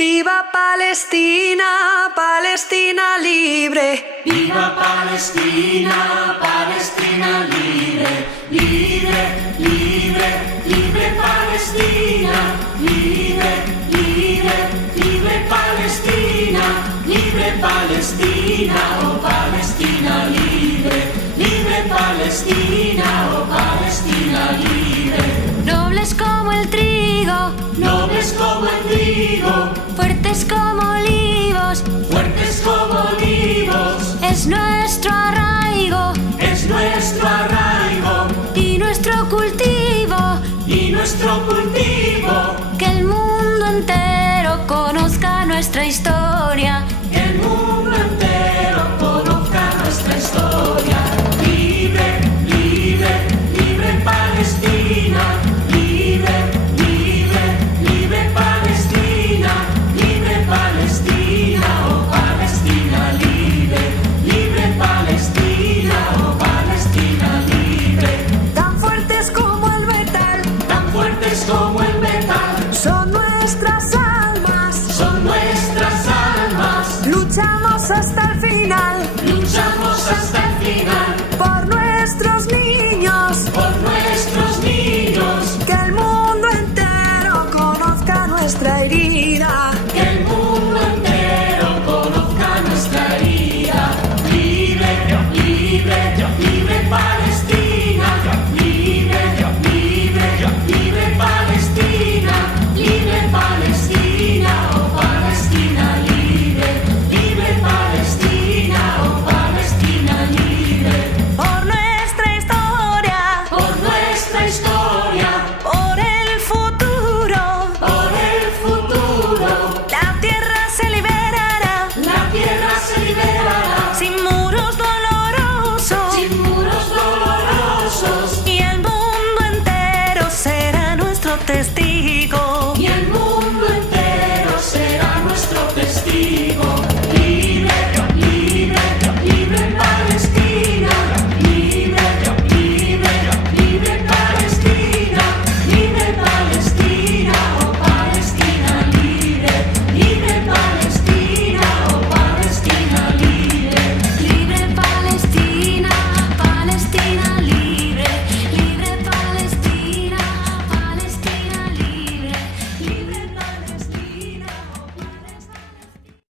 Viva Palestina, Palestina libre. Viva Palestina, Palestina libre. Libre, libre, libre Palestina. Libre, libre, libre Palestina. Libre Palestina, oh Palestina libre. Libre Palestina, oh Palestina libre. Nobles como el trigo, Nobles como el trigo, fuertes como olivos, fuertes como olivos. es nuestro arraigo Es nuestro arraigo y nuestro cultivo. y nuestro cultivo. Que el mundo entero conozca nuestra historia. Que el mundo entero conozca nuestra historia. Libre, libre, libre Palestina. Libre, libre, libre Palestina. Libre Palestina, oh Palestina libre. Libre Palestina, oh Palestina libre. Tan fuertes como el metal, Tan fuertes como el metal, son nuestras almas. son nuestras almas. Luchamos hasta el final. Luchamos hasta